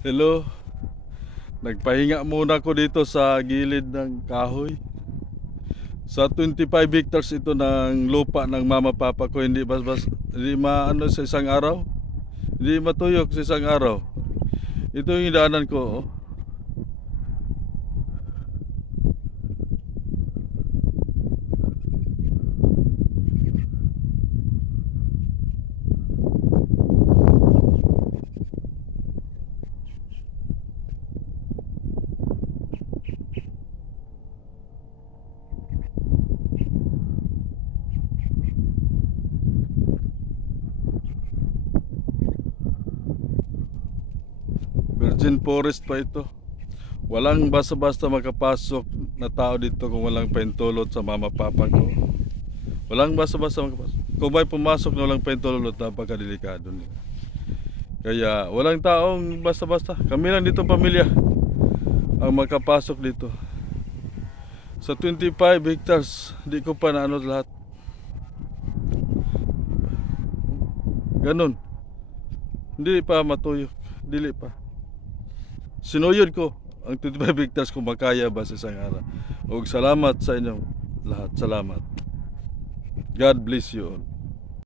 Hello, nagpahinga muna ko dito sa gilid ng kahoy. Sa 25 hectares ito ng lupa ng mama papa ko, hindi maano sa isang araw, hindi matuyok sa isang araw. Ito yung daanan ko, oh. Virgin Forest pa ito. Walang basta-basta makapasok na tao dito kung walang paintulot sa mama papa ko. Walang basta-basta makapasok. Kung may pumasok na walang paintulot, napakadelikado nila. Kaya walang taong basta-basta. Kami lang dito pamilya ang makapasok dito. Sa 25 hectares, di ko pa naano lahat. Ganon. Hindi pa matuyok. Dili pa. Sinuyod ko ang 25 hectares kung makaya ba sa isang araw. Ug salamat sa inyong lahat. Salamat. God bless you all.